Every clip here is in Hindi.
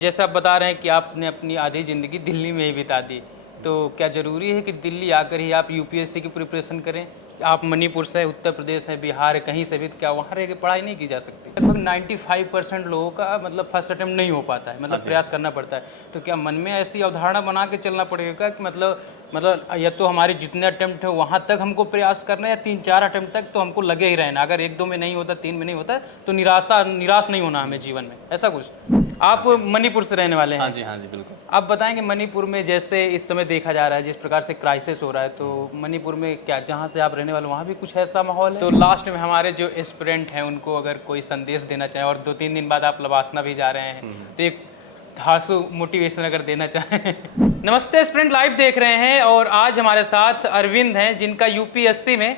जैसे आप बता रहे हैं कि आपने अपनी आधी ज़िंदगी दिल्ली में ही बिता दी, तो क्या ज़रूरी है कि दिल्ली आकर ही आप यूपीएससी की प्रिपरेशन करें? आप मणिपुर से, उत्तर प्रदेश है, बिहार है, कहीं से भी, तो क्या वहाँ रह के पढ़ाई नहीं की जा सकती? लगभग 95% लोगों का मतलब फर्स्ट अटेम्प्ट नहीं हो पाता है, हाँ मतलब जी। प्रयास करना पड़ता है। तो क्या मन में ऐसी अवधारणा बना के चलना पड़ेगा कि मतलब या तो हमारे जितने अटेम्प्ट है वहाँ तक हमको प्रयास करना है, या 3-4 अटेम्प्ट तक तो हमको लगे ही रहना। अगर 1-2 में नहीं होता, 3 में नहीं होता, तो निराश नहीं होना हमें जीवन में, ऐसा कुछ? आप हाँ जी। मणिपुर से रहने वाले हाँ हैं। जी, हाँ जी, बिल्कुल। आप बताएँगे मणिपुर में जैसे इस समय देखा जा रहा है, जिस प्रकार से क्राइसिस हो रहा है, तो मणिपुर में क्या, जहाँ से आप रहने वाले हो, वहाँ भी कुछ ऐसा माहौल है? तो लास्ट में हमारे जो एस्पिरेंट हैं, उनको अगर कोई संदेश देना चाहें, और 2-3 दिन बाद आप लवासना भी जा रहे हैं, तो एक धांसू मोटिवेशन अगर देना चाहें। नमस्ते, एस्पिरेंट लाइव देख रहे हैं, और आज हमारे साथ अरविंद हैं, जिनका यूपीएससी में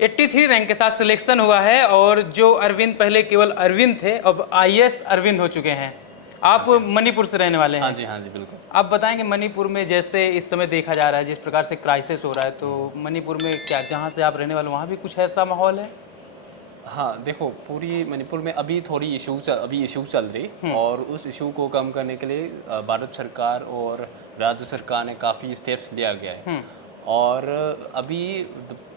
83 रैंक के साथ सिलेक्शन हुआ है। और जो अरविंद पहले केवल अरविंद थे, अब आईएएस अरविंद हो चुके हैं। आप हाँ जी। मणिपुर से रहने वाले हाँ हैं। जी, हाँ जी, बिल्कुल। आप बताएँगे मणिपुर में जैसे इस समय देखा जा रहा है, जिस प्रकार से क्राइसिस हो रहा है, तो मणिपुर में क्या, जहाँ से आप रहने वाले हो, वहाँ भी कुछ ऐसा माहौल है? हाँ, देखो पूरी मणिपुर में अभी थोड़ी इश्यू चल रही, और उस इश्यू को कम करने के लिए भारत सरकार और राज्य सरकार ने काफ़ी स्टेप्स लिया गया है। और अभी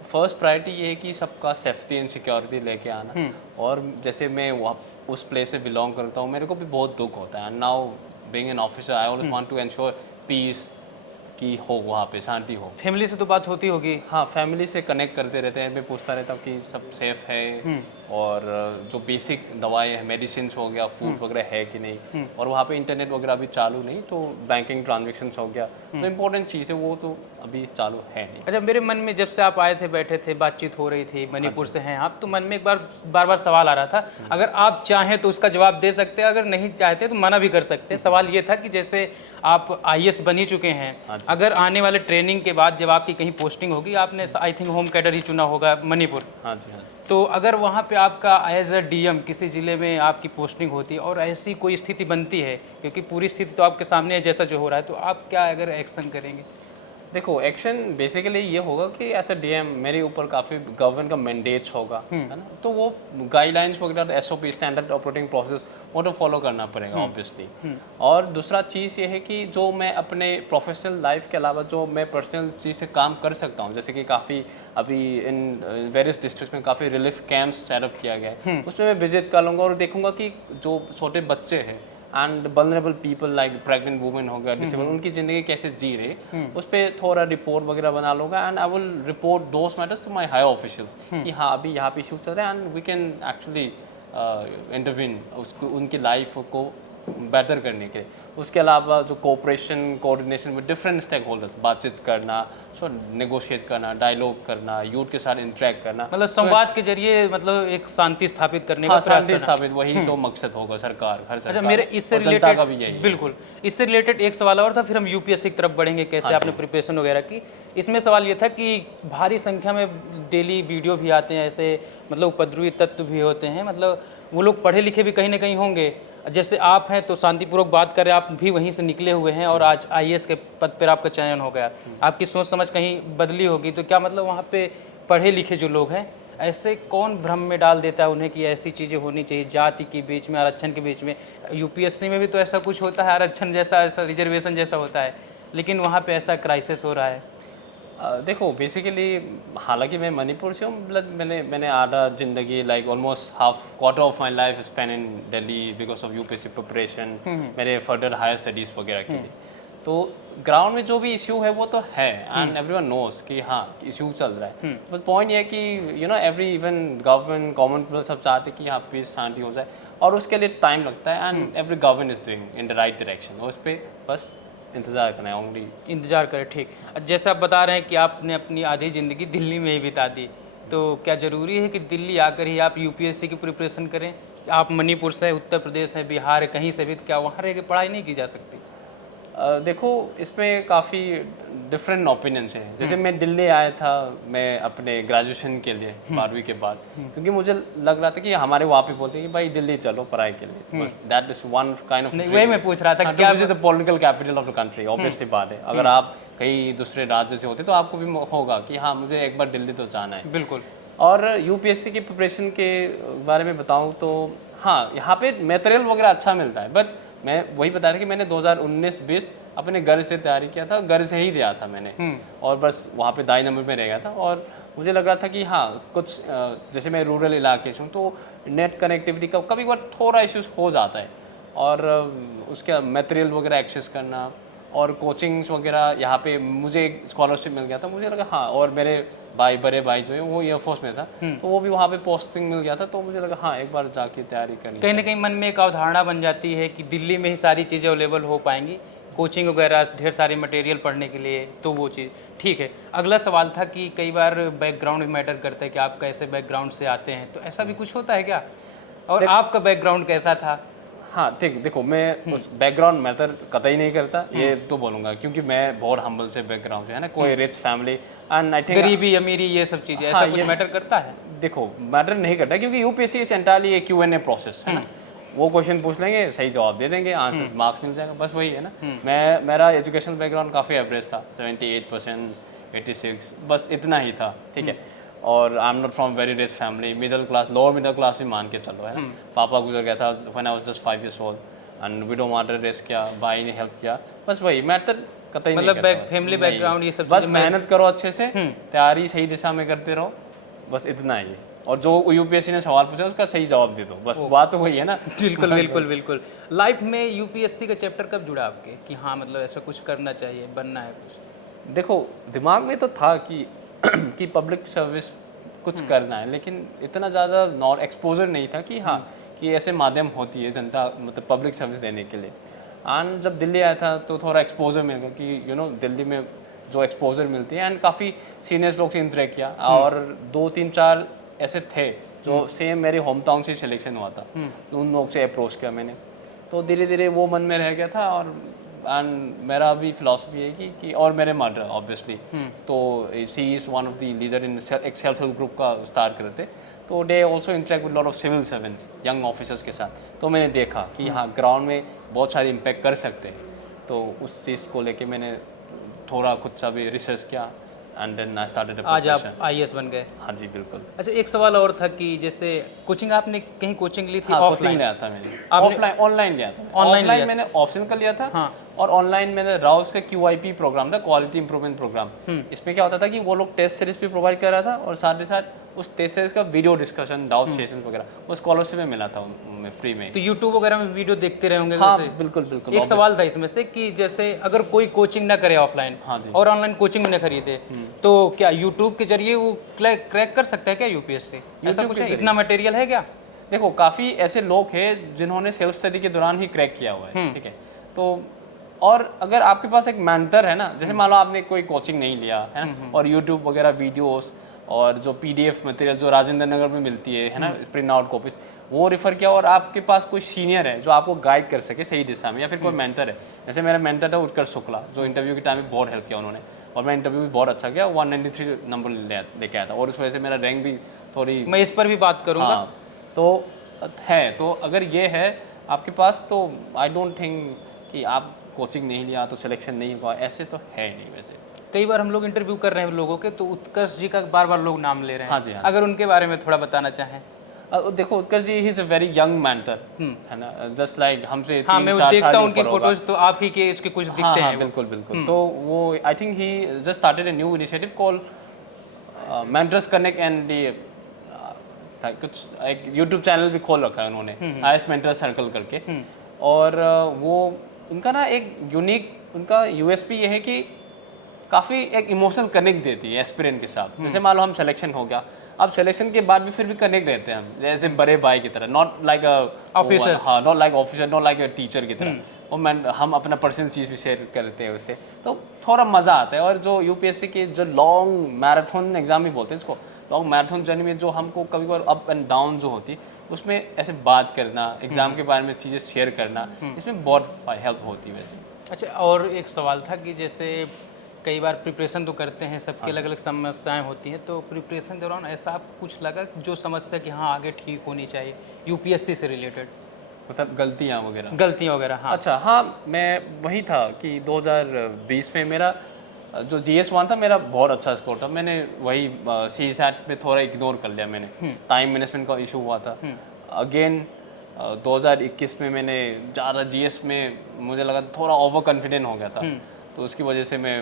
फर्स्ट प्रायोरिटी ये है कि सबका सेफ्टी एंड सिक्योरिटी लेके आना। और जैसे मैं वहाँ उस प्लेस से बिलोंग करता हूँ, मेरे को भी बहुत दुख होता है। And now being an officer I always want to ensure peace, कि हो वहाँ पे शांति हो। फैमिली से तो बात होती होगी। हाँ, फैमिली से कनेक्ट करते रहते हैं। मैं पूछता रहता हूँ कि सब सेफ है, और जो बेसिक दवाएं हैं, मेडिसिन हो गया, फूड वगैरह है कि नहीं। और वहाँ पे इंटरनेट वगैरह अभी चालू नहीं, तो बैंकिंग ट्रांजेक्शन्स हो गया, तो इम्पोर्टेंट चीज़ है वो तो अभी चालू है नहीं। अच्छा, मेरे मन में जब से आप आए थे, बैठे थे, बातचीत हो रही थी, मणिपुर से हैं आप, तो मन में एक बार सवाल आ रहा था। अगर आप चाहें तो उसका जवाब दे सकते हैं, अगर नहीं चाहते तो मना भी कर सकते हैं। सवाल ये था कि जैसे आप आईएएस बन ही चुके हैं, अगर आने वाले ट्रेनिंग के बाद जब आपकी कहीं पोस्टिंग होगी, आपने आई थिंक होम कैडर ही चुना होगा मणिपुर, हाँ जी, हाँ जी। तो अगर वहाँ पे आपका एज अ डीएम किसी ज़िले में आपकी पोस्टिंग होती है, और ऐसी कोई स्थिति बनती है, क्योंकि पूरी स्थिति तो आपके सामने है जैसा जो हो रहा है, तो आप क्या अगर एक्शन करेंगे? देखो, एक्शन बेसिकली ये होगा कि ऐसा डीएम मेरे ऊपर काफ़ी गवर्नमेंट का मैंडेट्स होगा, है ना, तो वो गाइडलाइंस वगैरह, एसओपी, स्टैंडर्ड ऑपरेटिंग प्रोसेस, वो तो फॉलो करना पड़ेगा ऑब्वियसली। और दूसरा चीज़ ये है कि जो मैं अपने प्रोफेशनल लाइफ के अलावा जो मैं पर्सनल चीज़ से काम कर सकता हूँ, जैसे कि काफ़ी अभी इन वेरियस डिस्ट्रिक्ट्स में काफ़ी रिलीफ कैंप्स सेटअप किया गया है, उसमें मैं विजिट कर लूँगा और देखूंगा कि जो छोटे बच्चे हैं and vulnerable people like pregnant women हो गया, डिसेबल, उनकी ज़िंदगी कैसे जी रहे, उस पर थोड़ा रिपोर्ट वगैरह बना लूँगा। And I will report those matters to my higher officials कि हाँ अभी यहाँ पे इशू चल रहा है, and we can actually intervene उसको, उनकी लाइफ को बेहतर करने के लिए। उसके अलावा जो cooperation, coordination with different stakeholders, बातचीत करना, सो नेगोशिएट करना, डायलॉग करना, यूथ के साथ इंटरेक्ट करना, मतलब संवाद के जरिए, मतलब एक शांति स्थापित करने हाँ, का प्रयास शांति करना। स्थापित, वही तो मकसद होगा सरकार, हर अच्छा, सरकार मेरे इससे और जनता रिलेटेड, का भी यही है। बिल्कुल, इससे रिलेटेड एक सवाल और था, फिर हम यूपीएससी की तरफ बढ़ेंगे, कैसे हाँ आपने प्रिपरेशन वगैरह की। इसमें सवाल ये था कि भारी संख्या में डेली वीडियो भी आते हैं ऐसे, मतलब उपद्रवी तत्व भी होते हैं, मतलब वो लोग पढ़े लिखे भी कहीं ना कहीं होंगे। जैसे आप हैं तो शांतिपूर्वक बात करें, आप भी वहीं से निकले हुए हैं, और आज आईएएस के पद पर आपका चयन हो गया, आपकी सोच समझ कहीं बदली होगी, तो क्या मतलब वहाँ पे पढ़े लिखे जो लोग हैं, ऐसे कौन भ्रम में डाल देता है उन्हें कि ऐसी चीज़ें होनी चाहिए, जाति के बीच में, आरक्षण के बीच में? यूपीएससी में भी तो ऐसा कुछ होता है, आरक्षण जैसा, ऐसा रिजर्वेशन जैसा होता है, लेकिन वहाँ पे ऐसा क्राइसिस हो रहा है। देखो बेसिकली, हालांकि मैं मणिपुर से हूँ, मतलब मैंने आधा ज़िंदगी, like almost half quarter of my life spend in Delhi because of UPSC preparation, मेरे फर्दर हायर स्टडीज़ वगैरह के लिए। तो ग्राउंड में जो भी इश्यू है वो तो है, एंड एवरीवन नोस कि हाँ इश्यू चल रहा है। बट पॉइंट ये है कि you know every even government common people सब चाहते हैं कि यहाँ पीस शांति हो जाए, और उसके लिए टाइम लगता है, and every government is doing in the right direction, और उस पर बस इंतज़ार करना है, ओनली। इंतज़ार करें, ठीक। जैसे आप बता रहे हैं कि आपने अपनी आधी ज़िंदगी दिल्ली में ही बिता दी, तो क्या ज़रूरी है कि दिल्ली आकर ही आप यूपीएससी की प्रिपरेशन करें? आप मणिपुर से, उत्तर प्रदेश है, बिहार है, कहीं से भी, तो क्या वहाँ रह के पढ़ाई नहीं की जा सकती? देखो इसमें काफ़ी डिफरेंट ओपिनियंस हैं। जैसे मैं दिल्ली आया था, मैं अपने ग्रेजुएशन के लिए 12वीं के बाद, क्योंकि मुझे लग रहा था कि हमारे वहाँ पे बोलते हैं कि भाई दिल्ली चलो पढ़ाई के लिए, बस that is one kind of नहीं, वही मैं पूछ रहा था कि क्या is the political capital of the country, obviously बात है। अगर आप कई दूसरे राज्य से होते तो आपको भी होगा कि हाँ मुझे एक बार दिल्ली तो जाना है। बिल्कुल। और यूपीएससी की प्रिपरेशन के बारे में बताऊँ तो हाँ, यहाँ पे मटेरियल वगैरह अच्छा मिलता है, बट मैं वही बता रहा कि मैंने 2019-20 अपने घर से तैयारी किया था, घर से ही दिया था मैंने, और बस वहाँ पे दाई नंबर में रह गया था। और मुझे लग रहा था कि हाँ कुछ जैसे मैं रूरल इलाके से हूँ तो नेट कनेक्टिविटी का कभी बार थोड़ा इश्यूज हो जाता है, और उसका मटेरियल वगैरह एक्सेस करना और कोचिंग्स वगैरह, यहाँ पे मुझे एक स्कॉलरशिप मिल गया था, मुझे लगा हाँ, और मेरे बड़े भाई जो है वो एयरफोर्स में था, तो वो भी वहाँ पे पोस्टिंग मिल गया था, तो मुझे लगा हाँ एक बार जाके तैयारी करनी। कहीं ना कहीं मन में एक अवधारणा बन जाती है कि दिल्ली में ही सारी चीज़ें अवेलेबल हो पाएंगी, कोचिंग वगैरह ढेर सारे मटेरियल पढ़ने के लिए, तो वो चीज़ ठीक है। अगला सवाल था कि कई बार बैकग्राउंड भी मैटर करता है कि आप कैसे बैकग्राउंड से आते हैं, तो ऐसा भी कुछ होता है क्या, और आपका बैकग्राउंड कैसा था? हाँ देखो मैं उस बैकग्राउंड मैटर कतई नहीं करता, ये तो बोलूँगा, क्योंकि मैं बहुत हम्बल से बैकग्राउंड से है ना, कोई rich family and I think गरीबी अमीरी ये सब चीज़ें, ऐसा कुछ मैटर करता है? देखो मैटर नहीं करता, क्योंकि यूपीएससी इज एंटायरली एक Q&A प्रोसेस है ना, वो क्वेश्चन पूछ लेंगे, सही जवाब दे देंगे, आंसर मार्क्स मिल जाएगा, बस वही है ना। मेरा एजुकेशन बैकग्राउंड काफ़ी एवरेज था, 78%, 86, बस इतना ही था, ठीक है। और I am not from very rich family, middle class, lower middle class भी मान के चलो है ना। पापा गुजर गया था when I was just 5 years old and widow mother raise किया, भाई ने हेल्प किया, बस वही मैटर कतई नहीं करता। फैमिली बैकग्राउंड ये सब बस मेहनत करो अच्छे से, तैयारी सही दिशा में करते रहो, बस इतना ही। और जो यूपीएससी ने सवाल पूछा उसका सही जवाब दे दो, बस बात तो वही है ना। बिल्कुल बिल्कुल बिल्कुल। लाइफ में यूपीएससी का चैप्टर कब जुड़ा आपके कि हाँ मतलब ऐसा कुछ करना चाहिए, बनना है कुछ? देखो दिमाग में तो था कि कि पब्लिक सर्विस कुछ करना है, लेकिन इतना ज़्यादा नॉन एक्सपोजर नहीं था कि हाँ कि ऐसे माध्यम होती है जनता मतलब पब्लिक सर्विस देने के लिए। एंड जब दिल्ली आया था तो थोड़ा एक्सपोजर मिल गया कि दिल्ली में जो एक्सपोजर मिलती है, एंड काफ़ी सीनियर्स लोग से इंटरेक्ट किया, और 2-3-4 ऐसे थे जो सेम मेरे होम टाउन से सिलेक्शन हुआ था, तो उन लोग से अप्रोच किया मैंने, तो धीरे धीरे वो मन में रह गया था। और एंड मेरा भी फिलॉसफी है कि और मेरे मदर ऑब्वियसली, तो she is one of the leader in एक सेल्फ हेल्प ग्रुप का स्टार्ट करते, तो they also interact with lot of civil servants, young officers के साथ, तो मैंने देखा कि हाँ ग्राउंड में बहुत सारी इम्पैक्ट कर सकते हैं, तो उस चीज़ को लेके मैंने थोड़ा खुद सा भी रिसर्च किया, and then I started a आज आप प्रोफेशन। आईएएस बन गए। हाँ जी बिल्कुल। अच्छा एक सवाल और था कि जैसे कोचिंग आपने कहीं कोचिंग ली थी? हाँ, कोचिंग ऑफलाइन लिया था मैंने, आपने- ऑफलाइन ऑनलाइन लिया था, ऑनलाइन ऑफलाइन मैंने ऑप्शन का लिया था, हाँ। और ऑनलाइन मैंने राउस का QIP प्रोग्राम था, क्वालिटी इंप्रूवमेंट प्रोग्राम। इसमें क्या होता था कि वो लोग टेस्ट सीरीज भी प्रोवाइड कर रहा था, और साथ ही साथ उस टेस्ट सीरीज का वीडियो डिस्कशन, डाउट सेशन वगैरह वो स्कॉलरशिप में मिला था उनमें फ्री में। तो यूट्यूब वगैरह में वीडियो देखते रहे होंगे हाँ जैसे? बिल्कुल बिल्कुल। एक सवाल था इसमें से कि जैसे अगर कोई कोचिंग ना करे ऑफलाइन, हाँ जी। और ऑनलाइन कोचिंग भी ना खरीदे, तो क्या यूट्यूब के जरिए वो क्रैक कर सकता है क्या यूपीएससी? ऐसा YouTube कुछ के है? जरिए? इतना मटेरियल है क्या? देखो काफ़ी ऐसे लोग हैं जिन्होंने सेल्फ स्टडी के दौरान ही क्रैक किया हुआ है, ठीक है। तो और अगर आपके पास एक मेंटर है ना, जैसे मान लो आपने कोई कोचिंग नहीं लिया है ना, और यूट्यूब वगैरह वीडियोस और जो PDF मटेरियल जो राजेंद्र नगर में मिलती है ना, प्रिंट आउट कॉपीज, वो रेफर किया, और आपके पास कोई सीनियर है जो आपको गाइड कर सके सही दिशा में, या फिर कोई मेंटर है, जैसे मेरा मेंटर था उत्कर्ष शुक्ला, जो इंटरव्यू के टाइम में बहुत हेल्प किया उन्होंने, और मैं इंटरव्यू भी बहुत अच्छा किया, 193 नंबर लेके आया था, और उस वजह से मेरा रैंक भी थोड़ी। मैं इस पर भी बात करूंगा। हाँ, तो है, तो अगर ये है आपके पास, तो आई डोंट थिंक कि आप कोचिंग नहीं लिया तो सिलेक्शन नहीं हुआ, ऐसे तो है नहीं वैसे। कई बार हम लोग इंटरव्यू कर रहे हैं लोगों के, तो उत्कर्ष जी का बार बार लोग नाम ले रहे हैं। हाँ जी, हाँ। अगर उनके बारे में थोड़ा बताना चाहें। देखो Utkarsh ji he is a very young mentor, है ना, जस्ट लाइक हमसे हाँ, 3-4 मैं साल देखता हूँ उनकी ऊपर होगा। फोटोज, तो आप ही के इसके कुछ दिखते हाँ, हैं हाँ, वो। बिल्कुल बिल्कुल। तो वो I think he just started a new initiative called mentors connect, and कुछ एक यूट्यूब चैनल भी खोल रखा है उन्होंने, IS मेंटर सर्कल करके। और वो उनका ना एक यूनिक उनका USP ये है कि काफ़ी एक इमोशनल कनेक्ट देती है एस्पिरेंट के साथ। जैसे मान लो हम सिलेक्शन हो गया, अब सिलेक्शन के बाद भी फिर भी कनेक्ट रहते हैं हम, जैसे बड़े भाई की तरह, नॉट लाइक Officers। हाँ, not like officer, not like a teacher की तरह। और हम अपना पर्सनल चीज़ भी शेयर करते हैं उससे, तो थोड़ा मज़ा आता है। और जो UPSC के जो लॉन्ग मैराथन एग्जाम भी बोलते हैं इसको, लॉन्ग मैराथन जर्नी में जो हमको कभी कभार अप एंड डाउन जो होती, उसमें ऐसे बात करना, एग्जाम के बारे में चीज़ें शेयर करना, इसमें बहुत हेल्प होती है वैसे। अच्छा और एक सवाल था कि जैसे कई बार प्रिपरेशन तो करते हैं, सबकी अलग अलग समस्याएं होती हैं, तो प्रिपरेशन दौरान ऐसा आपको कुछ लगा जो समस्या कि हाँ आगे ठीक होनी चाहिए UPSC से रिलेटेड, मतलब गलतियाँ वगैरह? हाँ। अच्छा, हाँ, मैं वही था कि 2020 में मेरा जो GS1 था मेरा बहुत अच्छा स्कोर था। मैंने वही CSAT पे थोड़ा इग्नोर कर लिया मैंने, टाइम मैनेजमेंट का इशू हुआ था। अगेन 2021 में मैंने ज़्यादा जीएस में मुझे लगा थोड़ा ओवर कॉन्फिडेंट हो गया था, तो उसकी वजह से मैं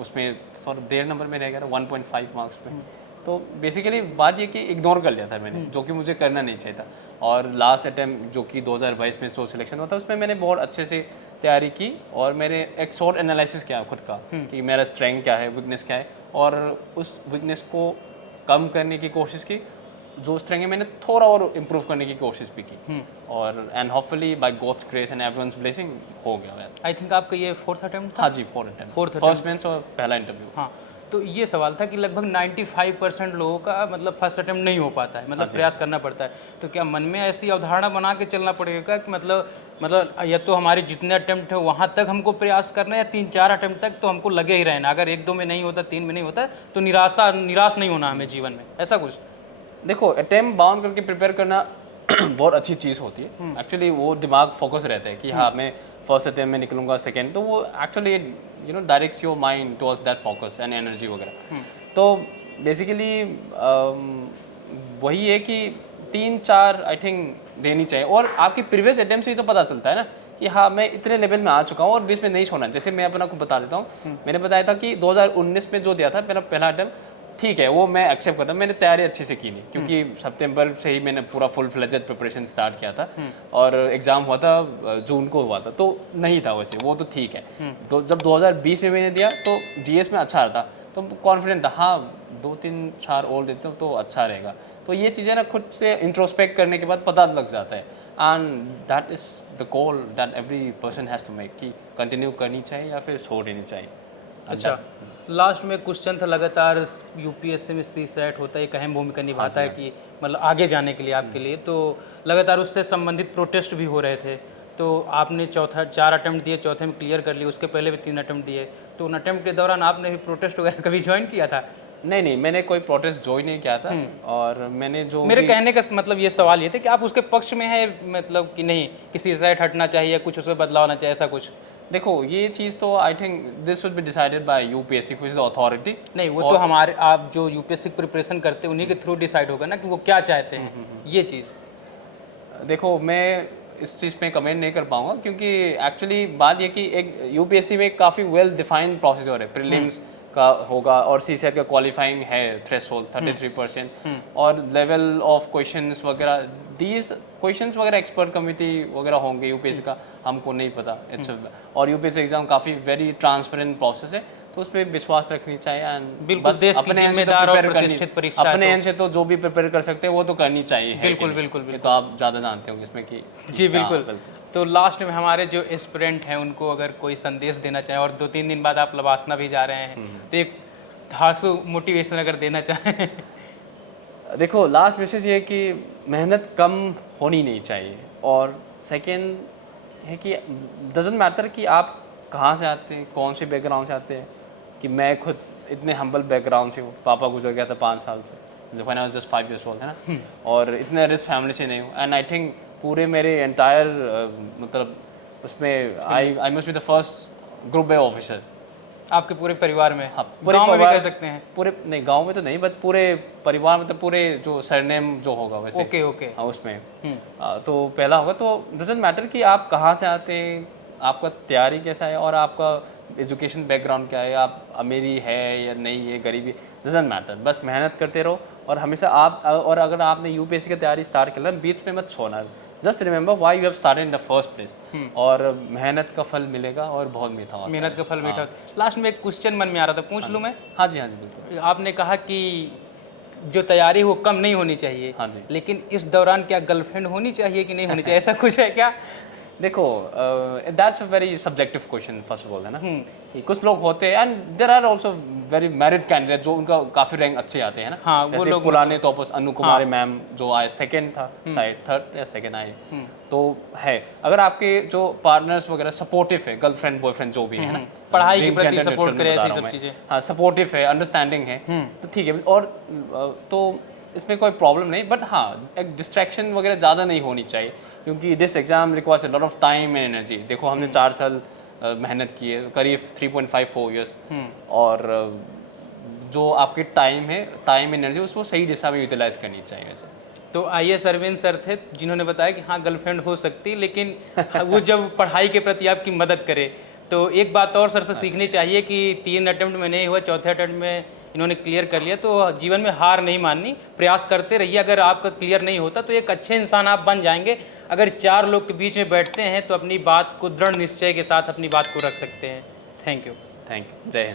उसमें थोड़ा देर नंबर में रह गया था 1.5 मार्क्स में। तो बेसिकली बात ये कि इग्नोर कर लिया था मैंने, जो कि मुझे करना नहीं चाहिए था। और लास्ट अटैम्प्ट जो कि 2022 में जो सिलेक्शन हुआ था उसमें मैंने बहुत अच्छे से तैयारी की और मैंने एक शॉर्ट एनालिसिस किया खुद का कि मेरा स्ट्रेंथ क्या है, वीकनेस क्या है, और उस वीकनेस को कम करने की कोशिश की। जो स्ट्रेंथ है मैंने थोड़ा और इम्प्रूव करने की कोशिश भी की, और and hopefully by God's grace and everyone's blessing हो गया। आई थिंक आपका ये 4th अटेम्प्ट था? हाँ जी, 4th अटेम्प्ट, फर्स्ट मेंस और पहला इंटरव्यू। हाँ, तो ये सवाल था कि लगभग 95% लोगों का मतलब फर्स्ट अटेम्प्ट नहीं हो पाता है, मतलब प्रयास करना पड़ता है। तो क्या मन में ऐसी अवधारणा बना के चलना पड़ेगा कि मतलब या तो हमारे जितने अटेम्प्ट है वहाँ तक हमको प्रयास करना है, या 3-4 अटेम्प्ट तक तो हमको लगे ही रहना, अगर 1-2 में नहीं होता, 3 में नहीं होता तो निराश नहीं होना हमें जीवन में, ऐसा कुछ? देखो, अटेम्प्ट बाउंड करके प्रिपेयर करना बहुत अच्छी चीज़ होती है। एक्चुअली वो दिमाग फोकस रहता है कि हाँ मैं फर्स्ट अटेम्प्ट में निकलूंगा, सेकेंड, तो वो actually directs your mind towards that focus and energy वगैरह। तो बेसिकली वही है कि 3-4 आई थिंक देनी चाहिए, और आपकी प्रीवियस अटेम्प्ट से ही तो पता चलता है ना कि हाँ मैं इतने लेवल में आ चुका हूँ और बीच में नहीं छोड़ना। जैसे मैं अपना को बता देता हूँ, मैंने बताया था कि 2019 में जो दिया था मेरा पहला अटेम्प्ट, ठीक है वो मैं एक्सेप्ट करता हूँ, मैंने तैयारी अच्छे से की नहीं, क्योंकि सितंबर से ही मैंने पूरा फुल फ्लेजेड प्रिपरेशन स्टार्ट किया था, और एग्ज़ाम हुआ था जून को हुआ था, तो नहीं था वैसे, वो तो ठीक है। तो जब 2020 में मैंने दिया तो जीएस में अच्छा रहा था, तो कॉन्फिडेंट था हाँ 2-3-4 और देते हो तो अच्छा रहेगा। तो ये चीज़ें ना खुद से इंट्रोस्पेक्ट करने के बाद पता लग जाता है, and that is the goal that every person has to make, कि कंटिन्यू करनी चाहिए या फिर छोड़ देनी चाहिए। अच्छा, लास्ट में क्वेश्चन था, लगातार यूपीएससी में सीसैट होता है, एक अहम भूमिका निभाता है कि मतलब आगे जाने के लिए आपके लिए, तो लगातार उससे संबंधित प्रोटेस्ट भी हो रहे थे। तो आपने 4 अटेम्प्ट दिए, चौथे में क्लियर कर लिए, उसके पहले भी 3 अटेम्प्ट दिए, तो उन अटेम्प्ट के दौरान आपने भी प्रोटेस्ट वगैरह कभी ज्वाइन किया था? नहीं, मैंने कोई प्रोटेस्ट ज्वाइन नहीं किया था, और मैंने जो मेरे कहने का मतलब ये सवाल ये था कि आप उसके पक्ष में है, मतलब कि नहीं कि सीसैट हटना चाहिए, कुछ उसमें बदलाव होना चाहिए, ऐसा कुछ? देखो, ये चीज़ तो I think this should be decided by UPSC, which is the authority. नहीं, वो तो हमारे आप जो यूपीएससी प्रिपरेशन करते हैं उन्हीं के थ्रू डिसाइड होगा ना कि वो क्या चाहते हैं, ये चीज़। देखो, मैं इस चीज़ पे कमेंट नहीं कर पाऊंगा, क्योंकि एक्चुअली बात ये कि एक यूपीएससी में काफ़ी वेल डिफाइंड प्रोसीजर है, प्रीलिम्स का होगा और सीसेट का क्वालिफाइंग है थ्रेशोल्ड 33%, और लेवल ऑफ क्वेश्चंस वगैरह, दीज क्वेश्चंस वगैरह एक्सपर्ट कमेटी वगैरह होंगे यूपीएससी का, हमको नहीं पता। और यूपीएससी एग्जाम काफ़ी वेरी ट्रांसपेरेंट प्रोसेस है, तो उस पर विश्वास रखनी चाहिए, एंड बिल्कुल देश की जिम्मेदार और प्रतिष्ठित परीक्षा है, अपने एंड से तो जो भी प्रिपेयर कर सकते हैं वो तो करनी चाहिए। बिल्कुल। तो आप ज़्यादा जानते होंगे इसमें कि जी बिल्कुल। तो लास्ट में हमारे जो एस्पिरेंट हैं उनको अगर कोई संदेश देना चाहें, और 2-3 दिन बाद आप लवासना भी जा रहे हैं, तो एक धांसू मोटिवेशन अगर देना चाहें। देखो, लास्ट मैसेज ये है कि मेहनत कम होनी नहीं चाहिए, और सेकेंड है कि डजेंट मैटर कि आप कहाँ से आते हैं, कौन से बैकग्राउंड से आते हैं। कि मैं खुद इतने हम्बल बैकग्राउंड से हूँ, पापा गुजर गया था 5 साल से, when I was just 5 years old, है ना, और इतने रिच फैमिली से नहीं हूँ, एंड आई थिंक पूरे मेरे एंटायर मतलब उसमें I must be the first group A officer आपके पूरे परिवार में? हाँ, गाँव में भी कह सकते हैं? पूरे नहीं, गांव में तो नहीं, बट पूरे परिवार में, तो पूरे जो सरनेम जो होगा वैसे। ओके। हाँ, उसमें तो पहला होगा। तो डजेंट मैटर कि आप कहाँ से आते हैं, आपका तैयारी कैसा है, और आपका एजुकेशन बैकग्राउंड क्या है, आप अमीरी है या नहीं है, गरीबी, डजेंट मैटर, बस मेहनत करते रहो। और हमेशा आप, और अगर आपने यूपीएससी की तैयारी स्टार्ट कर लिया, बीच में मत छोड़ना, just remember why you have started in the first place, और मेहनत का फल मिलेगा, और बहुत मीठा होता है। मेहनत का फल मीठा होता है। लास्ट में एक क्वेश्चन मन में आ रहा था, पूछ लूँ मैं? हाँ जी बिल्कुल। आपने कहा कि जो तैयारी हो कम नहीं होनी चाहिए, हाँ जी। लेकिन इस दौरान क्या गर्लफ्रेंड होनी चाहिए कि नहीं होनी चाहिए, ऐसा कुछ है क्या? देखो, that's a very subjective question, first of all, है ना, कि कुछ लोग होते हैं, and there are also very married candidate जो उनका काफ़ी रैंक अच्छे आते हैं ना। हाँ, वो लोग पुराने टॉपर्स अनु कुमारी मैम जो आए सेकंड था, शायद थर्ड या सेकंड आए, तो है। अगर आपके जो पार्टनर्स वगैरह सपोर्टिव है, गर्लफ्रेंड बॉयफ्रेंड जो भी है ना, पढ़ाई के प्रति सपोर्ट करे, ऐसी सब चीज़ें, हाँ, सपोर्टिव है, अंडरस्टैंडिंग है, तो ठीक है, और तो इसमें कोई प्रॉब्लम नहीं। बट हाँ, एक डिस्ट्रैक्शन वगैरह ज़्यादा नहीं होनी चाहिए, क्योंकि this exam requires a lot of time and energy. देखो, हमने 4 साल मेहनत की है, करीब 3.5-4 years, और जो आपकी टाइम है, टाइम एनर्जी, उसको सही दिशा में यूटिलाइज करनी चाहिए वैसे। तो IAS अरविंद सर थे जिन्होंने बताया कि हाँ गर्लफ्रेंड हो सकती, लेकिन वो जब पढ़ाई के प्रति आपकी मदद करे। तो एक बात और सर से सीखनी चाहिए कि 3 अटेम्प्ट में नहीं हुआ, चौथे अटेम्प्ट में इन्होंने क्लियर कर लिया। तो जीवन में हार नहीं माननी, प्रयास करते रहिए। अगर आपका क्लियर नहीं होता तो एक अच्छे इंसान आप बन जाएंगे। अगर 4 लोग के बीच में बैठते हैं तो अपनी बात को दृढ़ निश्चय के साथ अपनी बात को रख सकते हैं। Thank you. जय हिंद।